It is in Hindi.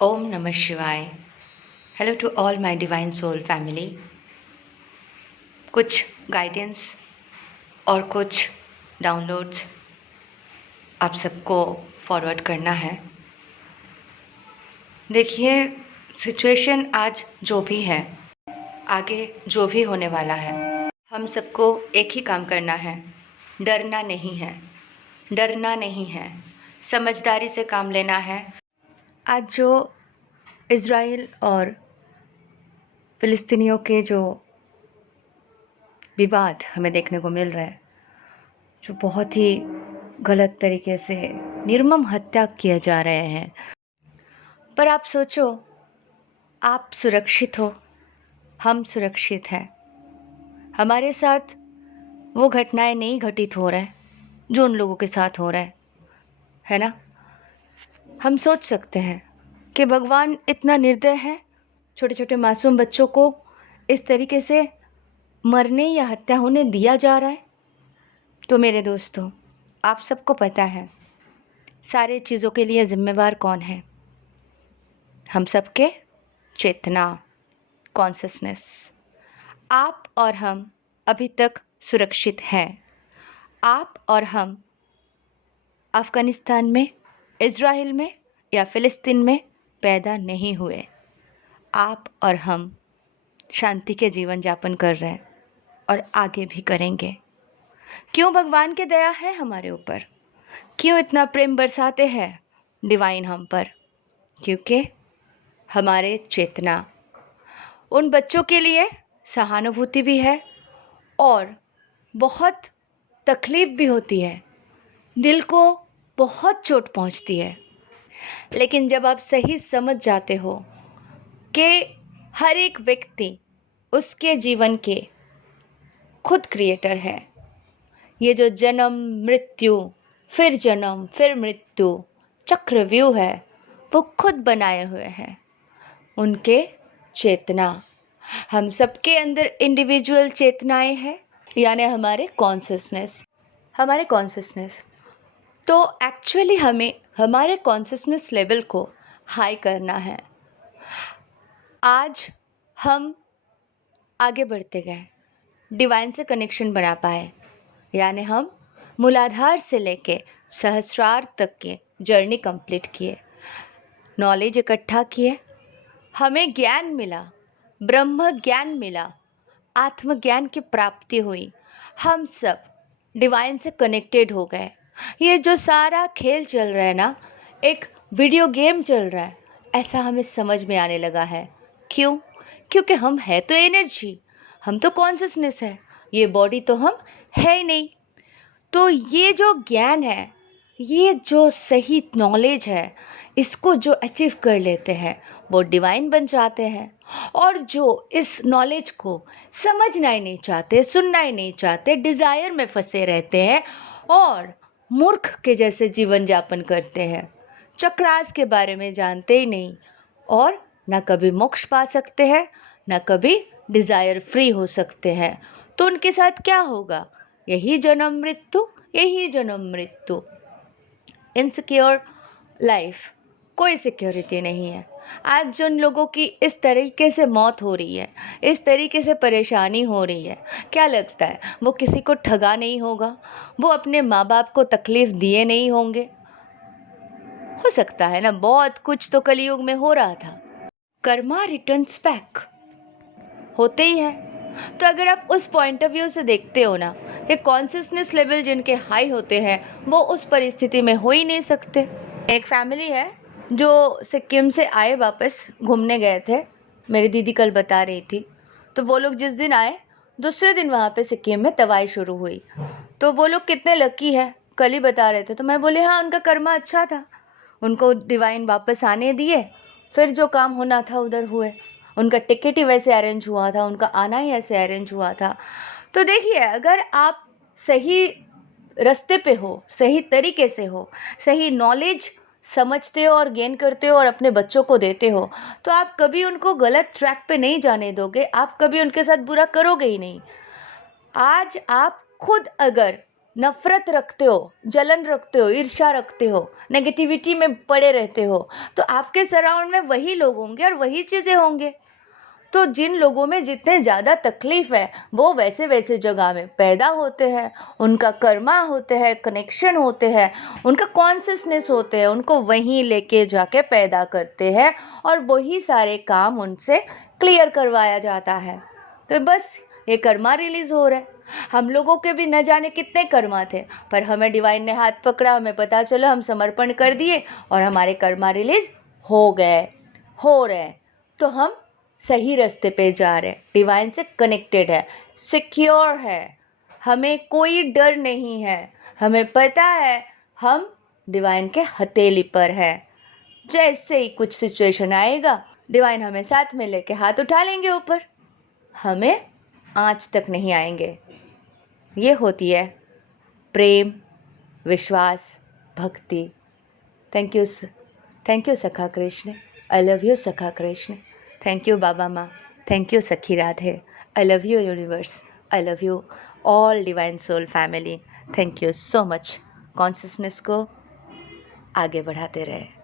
Om Namah Shivaya. Hello to all my Divine Soul family. कुछ गाइडेंस और कुछ डाउनलोड्स आप सबको फॉरवर्ड करना है। देखिए, सिचुएशन आज जो भी है, आगे जो भी होने वाला है, हम सबको एक ही काम करना है। डरना नहीं है, डरना नहीं है, समझदारी से काम लेना है। आज जो इज़राइल और फ़िलिस्तीनियों के जो विवाद हमें देखने को मिल रहा है, जो बहुत ही गलत तरीके से निर्मम हत्या किए जा रहे हैं, पर आप सोचो, आप सुरक्षित हो, हम सुरक्षित हैं। हमारे साथ वो घटनाएं नहीं घटित हो रहा है जो उन लोगों के साथ हो रहा है ना। हम सोच सकते हैं कि भगवान इतना निर्दय है, छोटे छोटे मासूम बच्चों को इस तरीके से मरने या हत्या होने दिया जा रहा है। तो मेरे दोस्तों, आप सबको पता है सारे चीज़ों के लिए ज़िम्मेवार कौन है? हम सबके चेतना, कॉन्शसनेस। आप और हम अभी तक सुरक्षित हैं। आप और हम अफ़गानिस्तान में, इज़राइल में या फ़िलिस्तीन में पैदा नहीं हुए। आप और हम शांति के जीवन यापन कर रहे हैं और आगे भी करेंगे। क्यों भगवान की दया है हमारे ऊपर? क्यों इतना प्रेम बरसाते हैं डिवाइन हम पर? क्योंकि हमारे चेतना उन बच्चों के लिए सहानुभूति भी है और बहुत तकलीफ़ भी होती है, दिल को बहुत चोट पहुंचती है। लेकिन जब आप सही समझ जाते हो कि हर एक व्यक्ति उसके जीवन के खुद क्रिएटर है, ये जो जन्म फिर मृत्यु चक्रव्यूह है, वो खुद बनाए हुए हैं। उनके चेतना, हम सबके अंदर इंडिविजुअल चेतनाएं हैं, यानी हमारे कॉन्शसनेस। तो एक्चुअली हमें हमारे कॉन्शसनेस लेवल को हाई करना है। आज हम आगे बढ़ते गए, डिवाइन से कनेक्शन बना पाए, यानी हम मूलाधार से लेके सहस्रार तक के जर्नी कंप्लीट किए, नॉलेज इकट्ठा किए, हमें ज्ञान मिला, ब्रह्म ज्ञान मिला, आत्मज्ञान की प्राप्ति हुई, हम सब डिवाइन से कनेक्टेड हो गए। ये जो सारा खेल चल रहा है ना, एक वीडियो गेम चल रहा है, ऐसा हमें समझ में आने लगा है। क्यों? क्योंकि हम है तो एनर्जी, हम तो कॉन्शसनेस है, ये बॉडी तो हम है ही नहीं। तो ये जो ज्ञान है, ये जो सही नॉलेज है, इसको जो अचीव कर लेते हैं वो डिवाइन बन जाते हैं। और जो इस नॉलेज को समझना ही नहीं चाहते, सुनना ही नहीं चाहते, डिज़ायर में फंसे रहते हैं और मूर्ख के जैसे जीवन यापन करते हैं, चक्रास के बारे में जानते ही नहीं और ना कभी मोक्ष पा सकते हैं, ना कभी डिज़ायर फ्री हो सकते हैं। तो उनके साथ क्या होगा? यही जन्म मृत्यु, इनसिक्योर लाइफ, कोई सिक्योरिटी नहीं है। आज जिन लोगों की इस तरीके से मौत हो रही है, इस तरीके से परेशानी हो रही है, क्या लगता है वो किसी को ठगा नहीं होगा? वो अपने माँ बाप को तकलीफ़ दिए नहीं होंगे? हो सकता है ना, बहुत कुछ तो कलयुग में हो रहा था। कर्मा रिटर्न्स बैक होते ही है। तो अगर आप उस पॉइंट ऑफ व्यू से देखते हो ना, कि कॉन्शसनेस लेवल जिनके हाई होते हैं वो उस परिस्थिति में हो ही नहीं सकते। एक फैमिली है जो सिक्किम से आए, वापस घूमने गए थे, मेरी दीदी कल बता रही थी। तो वो लोग जिस दिन आए, दूसरे दिन वहाँ पे सिक्किम में तबाही शुरू हुई। तो वो लोग कितने लकी है, कल ही बता रहे थे। तो मैं बोले हाँ, उनका कर्मा अच्छा था, उनको डिवाइन वापस आने दिए, फिर जो काम होना था उधर हुए, उनका टिकट ही वैसे अरेंज हुआ था, उनका आना ही ऐसे अरेंज हुआ था। तो देखिए, अगर आप सही रास्ते पे हो, सही तरीके से हो, सही नॉलेज समझते हो और गेन करते हो और अपने बच्चों को देते हो, तो आप कभी उनको गलत ट्रैक पे नहीं जाने दोगे, आप कभी उनके साथ बुरा करोगे ही नहीं। आज आप खुद अगर नफरत रखते हो, जलन रखते हो, ईर्ष्या रखते हो, नेगेटिविटी में पड़े रहते हो, तो आपके सराउंड में वही लोग होंगे और वही चीज़ें होंगे। तो जिन लोगों में जितने ज़्यादा तकलीफ़ है, वो वैसे वैसे जगह में पैदा होते हैं, उनका कर्मा होते हैं, कनेक्शन होते हैं, उनका कॉन्शियसनेस होते हैं, उनको वहीं लेके जाके पैदा करते हैं और वही सारे काम उनसे क्लियर करवाया जाता है। तो बस ये कर्मा रिलीज़ हो रहा है। हम लोगों के भी न जाने कितने कर्मा थे, पर हमें डिवाइन ने हाथ पकड़ा, हमें पता चला, हम समर्पण कर दिए और हमारे कर्मा रिलीज़ हो गए, हो रहे हैं। तो हम सही रास्ते पे जा रहे हैं, डिवाइन से कनेक्टेड है, सिक्योर है, हमें कोई डर नहीं है, हमें पता है हम डिवाइन के हथेली पर है। जैसे ही कुछ सिचुएशन आएगा, डिवाइन हमें साथ में लेके हाथ उठा लेंगे ऊपर, हमें आँच तक नहीं आएंगे। ये होती है प्रेम, विश्वास, भक्ति। थैंक यू सखा कृष्ण। आई लव यू सखा कृष्ण। थैंक यू बाबा माँ। Thank you Sakhi Radhe. I love you universe. I love you all divine soul family. Thank you so much. Consciousness को आगे बढ़ाते रहे।